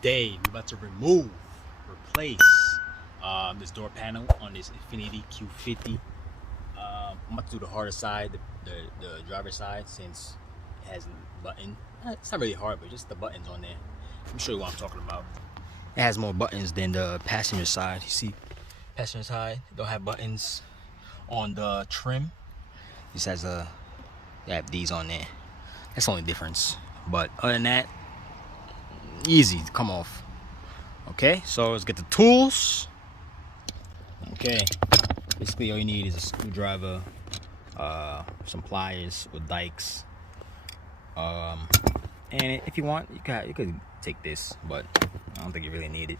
Today we're about to replace this door panel on this Infiniti Q50. I'm about to do the harder side, the driver's side, since it has a button. It's not really hard, but just the buttons on there. Let me show you what I'm talking about. It has more buttons than the passenger side. You see, passenger side don't have buttons on the trim. This has they have these on there. That's the only difference. But other than that, easy to come off. Okay, so let's get the tools. Okay, basically all you need is a screwdriver, some pliers with dikes, and if you want, you could take this, but I don't think you really need it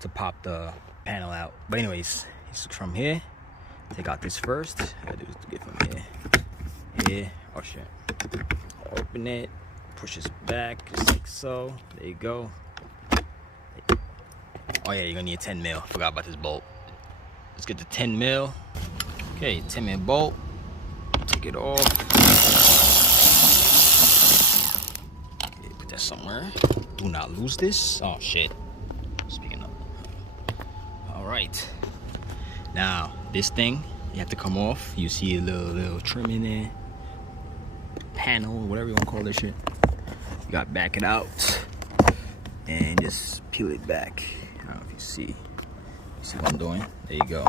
to pop the panel out. But anyways, from here, take out this first. I do is to get from here. Oh shit! Open it. Push this back just like so. There you go. Oh yeah, you're gonna need a 10 mil. Forgot about this bolt. Let's get the 10 mil. Okay, 10 mil bolt. Take it off. Okay, put that somewhere. Do not lose this. Oh shit. Speaking of. All right. Now this thing, you have to come off. You see a little trim in there. Panel, whatever you want to call this shit. You got to back it out and just peel it back. I don't know if you see what I'm doing. There you go.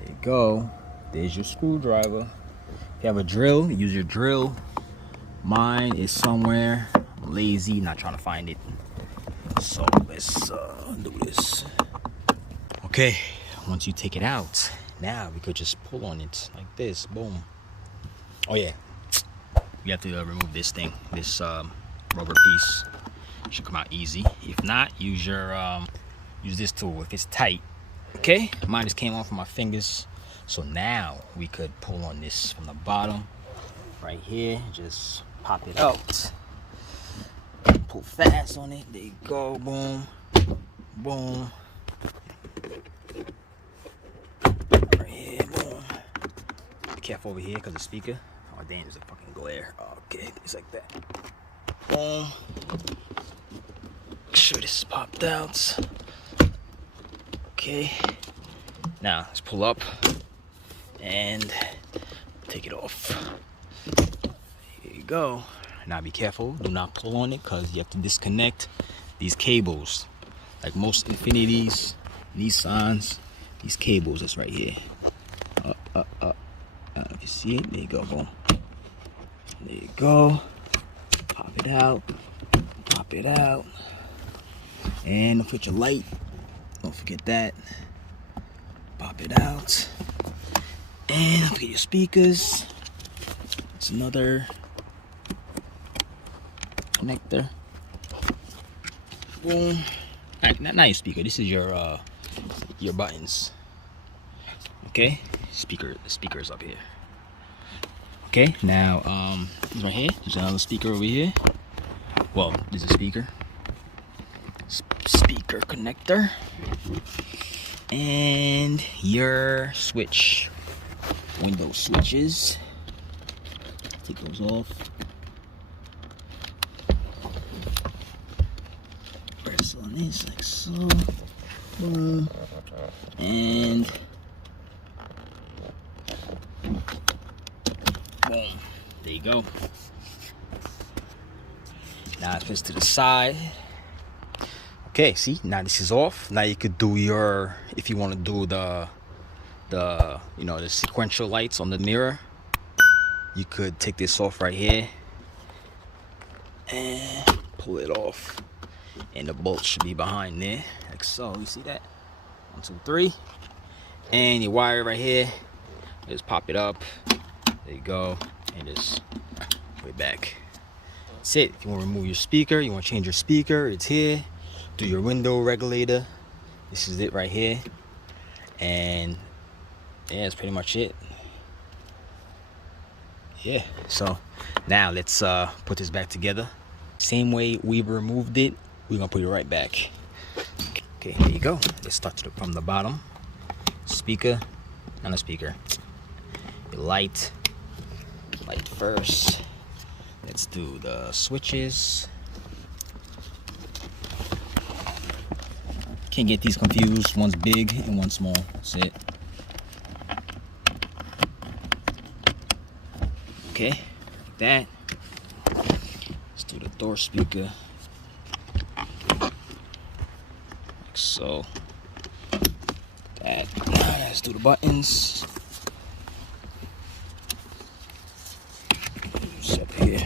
There you go. There's your screwdriver. If you have a drill, use your drill. Mine is somewhere. I'm lazy, not trying to find it. So let's do this. Okay, once you take it out, now we could just pull on it like this. Boom. Oh yeah. You have to remove this thing, this rubber piece. Should come out easy. If not, use this tool if it's tight. Okay, mine just came off of my fingers. So now we could pull on this from the bottom, right here. Just pop it out. Pull fast on it. There you go. Boom, boom. Right here. Boom. Be careful over here because the speaker. Oh damn, there's a fucking glare. Okay, it's like that. Boom. Make sure this is popped out. Okay. Now let's pull up and take it off. Here you go. Now be careful. Do not pull on it because you have to disconnect these cables. Like most Infinitis, Nissans, these cables that's right here. If you see it, there you go. Boom. There you go. Pop it out. Pop it out. And don't forget your light. Don't forget that. Pop it out. And don't forget your speakers. It's another connector. Boom. Alright, not your speaker. This is your buttons. Okay? The speaker is up here. Okay, now right here, there's another speaker over here. Well, there's a speaker connector, and your switch, window switches. Take those off. Press on this like so. Boom, and boom. There you go. Now twist to the side. Okay, see, now this is off. Now you could do if you want to do the sequential lights on the mirror, you could take this off right here and pull it off, and the bolt should be behind there like so. You see that? 1, 2, 3, and your wire right here. Just pop it up. There you go, and just put it back. That's it. If you want to remove your speaker, you want to change your speaker, it's here. Do your window regulator. This is it right here. And yeah, that's pretty much it. Yeah, so now let's put this back together. Same way we removed it, we're gonna put it right back. Okay, here you go. Let's start from the bottom. Speaker, not a speaker. Your light first. Let's do the switches. Can't get these confused. One's big and one's small. That's it. Okay, like that. Let's do the door speaker. Like so. That. Let's do the buttons. It's up here.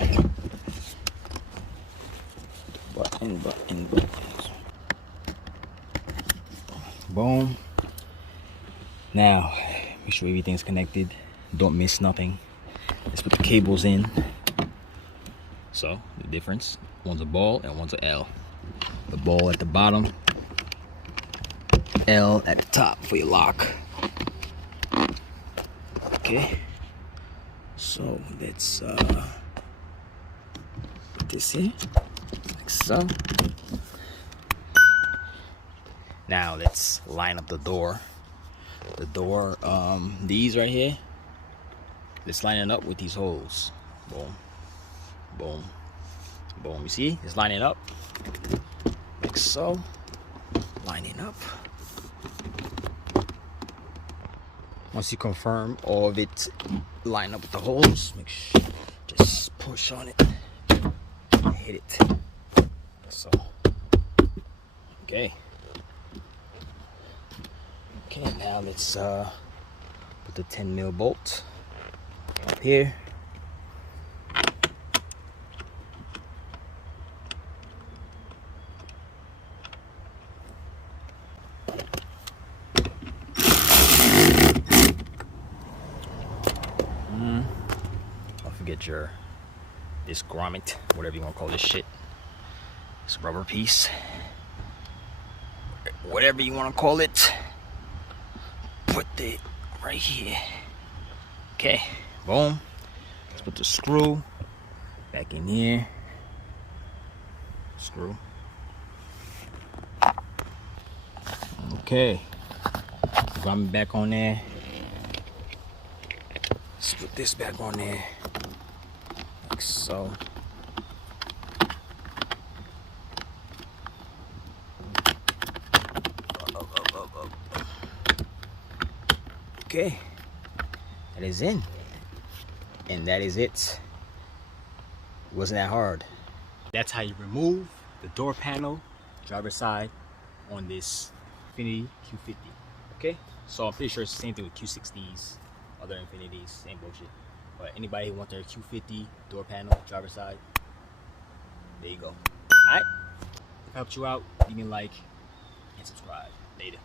Buttons. Boom. Now, make sure everything's connected. Don't miss nothing. Let's put the cables in. So, the difference. One's a ball and one's an L. The ball at the bottom. L at the top for your lock. Okay. So, let's put this in. Like so. Now, let's line up the door. The door, these right here. Let's line it up with these holes. Boom, boom, boom. You see? It's lining up. Like so. Lining up. Once you confirm all of it line up with the holes, make sure just push on it. Hit it. So. Okay. Okay, now let's put the 10mm bolt up here. Don't forget this grommet, whatever you want to call this shit. This rubber piece, whatever you want to call it. Put it right here. Okay, boom. Let's put the screw back in here. Screw. Okay, grommet back on there. Let's put this back on there, like so. Okay, that is in, and that is it. It wasn't that hard. That's how you remove the door panel, driver's side, on this Infiniti Q50. Okay, so I'm pretty sure it's the same thing with Q60s, other Infinitis, same bullshit. But anybody who want their Q50 door panel, driver's side, there you go. All right, if I helped you out, you can like and subscribe. Later.